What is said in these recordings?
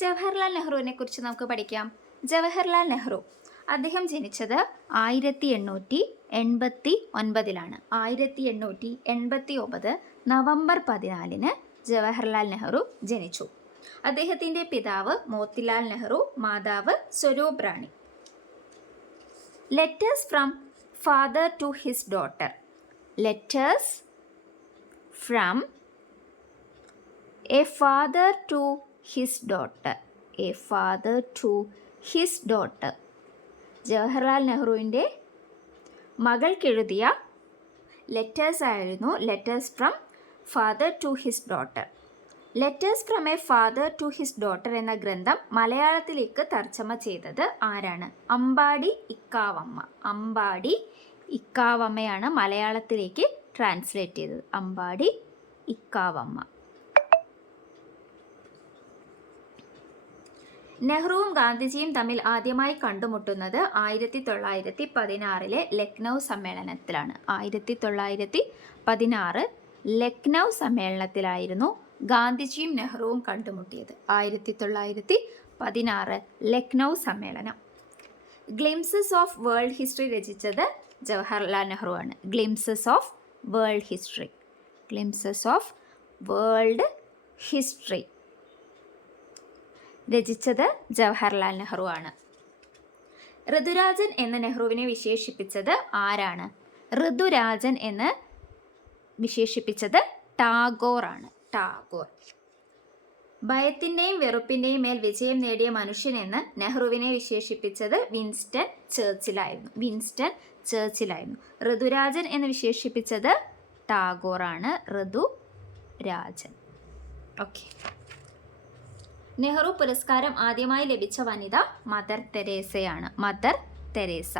ജവഹർലാൽ നെഹ്റുവിനെ കുറിച്ച് നമുക്ക് പഠിക്കാം. ജവഹർലാൽ നെഹ്റു അദ്ദേഹം ജനിച്ചത് 1889 1889 നവംബർ 14 ജവഹർലാൽ നെഹ്റു ജനിച്ചു. അദ്ദേഹത്തിൻ്റെ പിതാവ് മോത്തിലാൽ നെഹ്റു, മാതാവ് Swarup Rani. Letters from father to his daughter. Letters from a father to his daughter. A father to his daughter. Jawaharlal നെഹ്റുവിൻ്റെ മകൾക്കെഴുതിയ ലെറ്റേഴ്സ് ആയിരുന്നു letters from father to his daughter. Letters from a father to his daughter എന്ന ഗ്രന്ഥം മലയാളത്തിലേക്ക് തർജ്ജമ ചെയ്തത് ആരാണ്? അമ്പാടി ഇക്കാവമ്മ. അമ്പാടി ഇക്കാവമ്മയാണ് മലയാളത്തിലേക്ക് ട്രാൻസ്ലേറ്റ് ചെയ്തത്. അമ്പാടി ഇക്കാവമ്മ. നെഹ്റുവും ഗാന്ധിജിയും തമ്മിൽ ആദ്യമായി കണ്ടുമുട്ടുന്നത് 1916 ലക്നൗ സമ്മേളനത്തിലാണ്. 1916 ലക്നൗ സമ്മേളനത്തിലായിരുന്നു ഗാന്ധിജിയും നെഹ്റുവും കണ്ടുമുട്ടിയത്. 1916 ലക്നൗ സമ്മേളനം. ഗ്ലിംസസ് ഓഫ് വേൾഡ് ഹിസ്റ്ററി രചിച്ചത് ജവഹർലാൽ നെഹ്റു ആണ്. Glimpses of world history. Glimpses of world history രചിച്ചത് ജവഹർലാൽ നെഹ്റു ആണ്. ഋതുരാജൻ എന്ന് നെഹ്റുവിനെ വിശേഷിപ്പിച്ചത് ആരാണ്? ഋതുരാജൻ എന്ന് വിശേഷിപ്പിച്ചത് ടാഗോർ ആണ്. ടാഗോർ. ഭയത്തിൻ്റെയും വെറുപ്പിൻ്റെയും മേൽ വിജയം നേടിയ മനുഷ്യനെന്ന് നെഹ്റുവിനെ വിശേഷിപ്പിച്ചത് വിൻസ്റ്റൺ ചേർച്ചിലായിരുന്നു. വിൻസ്റ്റൺ ചേർച്ചിലായിരുന്നു. ഋതുരാജൻ എന്ന് വിശേഷിപ്പിച്ചത് ടാഗോർ ആണ്. ഋതുരാജൻ. ഓക്കെ. നെഹ്റു പുരസ്കാരം ആദ്യമായി ലഭിച്ച വനിത മദർ തെരേസയാണ്. Mother Teresa.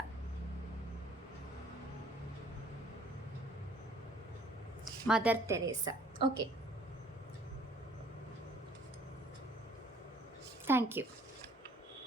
Mother Teresa. Okay. Thank U.